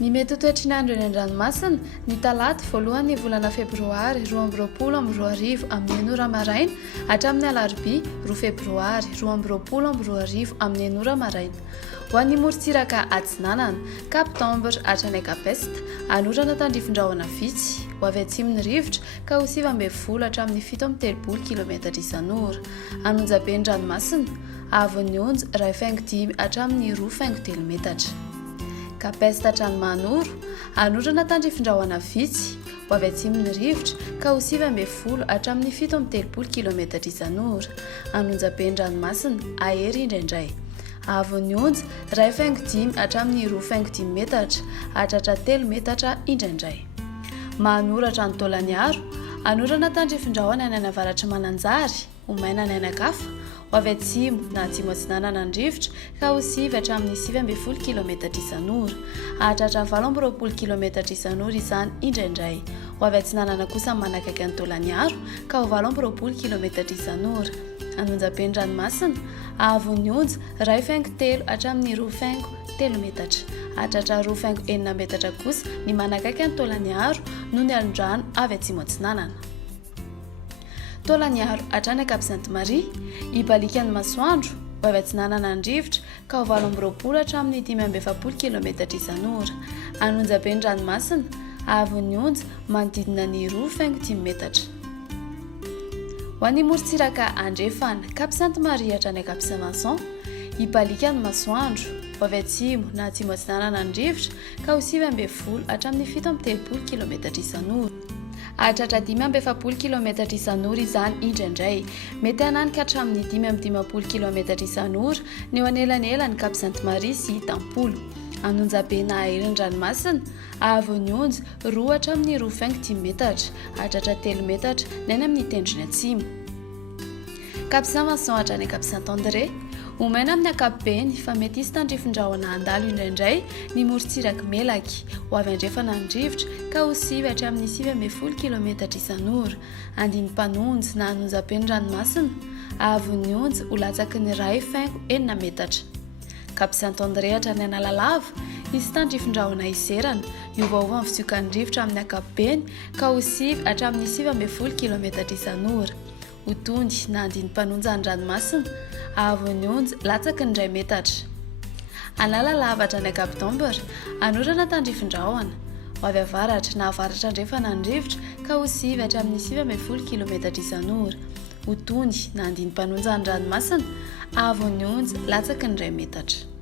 Ny mety ho toetr'andro eny an-dranomasina ny talata voalohan'ny volana febroary 2024 amin'ny 9 maraina hatramin'ny alarobia 2 febroary 2024 amin'ny 9 maraina. Ho an'ny morontsiraka atsinanana Kapitambra hatrany Kapesta anorana tandrifin-drahona vitsy ho avy atsimon'ny rivotra ka ho 9 hatramin'ny 7 kilometatra isan'ora. Anonjaben'ny ranomasina avon'ny onja 1.5 hatramin'ny 2.3 metatra. Kapesta hatrany Manoro anorana tandrifin-drahona vitsy ho avy atsimon'ny rivotra ka ho 9 hatramin'ny 7 kilometatra isan'ora. Anonjaben'ny ranomasina ahery indraindray avon'ny onja 1.5 hatramin'ny 2.5 metatra hatratra 3 metatra indraindray. Manoratra ny Taolagnaro anorana tandrifin-drahona any avaratra Mananjary ho maina ny anakafa ho avy atsimo na atsimo atsinanana ny rivotra ka ho 9 hatramin'ny 9 kilometatra isan'ora hatratra 8 kilometatra isan'ora izany indraindray. Ho avy atsinanana kosa manakaiky ny Taolagnaro ka ho 8 kilometatra isan'ora. Anonjaben'ny ranomasina avon'ny onja 1.3 hatramin'ny 2.3 metatra hatratra 2.4 metatra kosa ny manakaiky ny Taolagnaro no ny anondrano avy atsimo atsinanana. Taolagnaro hatrany Akapsainty-Maria ibalikan'ny masoandro ho avy atsinanana ny rivotra ka ho 8 hatramin'ny 5 kilometatra isan'ora. Anonjaben'ny ranomasina avon'ny onja manodidina ny 2.5 metatra. Ho an'ny morontsiraka andrefana Kapsainty-Maria hatrany Kapsainmason ibalikan'ny masoandro ho avy atsimo na atsimo atsinanana ny rivotra ka ho 9 hatramin'ny 7 kilometatra isan'ora. Hatratra 5 kilometatra isan'ora izany indraindray. Mety hananika hatramin'ny 5 kilometatra isan'ora ny eo anelanelan'ny Kapsainty-Maria sy Tampolo. Anonjabena ahery ranomasina avon'ny onja 2 hatramin'ny 2.5 metatra hatratra 3 metatra ny any amin'ny tendrony atsimo. Kapsainmason hatrany Kapsaint-André ho maina amin'ny ankapobeny fa mety hisy tandrifin-drahona andalo indraindray ny morontsiraka Melaky ho avy andrefana ny rivotra ka ho 9 hatramin'ny 9 kilometatra isan'ora. Andiny mpanonja na anonjaben'ny ranomasina avon'ny onja ho latsaky ny 1.4 metatra. Kapsaint-André hatrany Analalava hisy tandrifin-drahona iserana iovaova ny fitsiokan'ny rivotra amin'ny ankapobeny ka ho 9 hatramin'ny 9 kilometatra isan'ora. Ho tondy na andiny mpanonja ny ranomasina avon'ny onja latsaky ny 1 metatra. Analalava hatrany Kapitambra anorana tandrifin-drahona ho avy avaratra na avaratra andrefana ny rivotra ka ho 9 hatramin'ny 9 kilometatra isan'ora. Ho tondy na andiny mpanonja ny ranomasina avon'ny onja latsaky ny 1 metatra.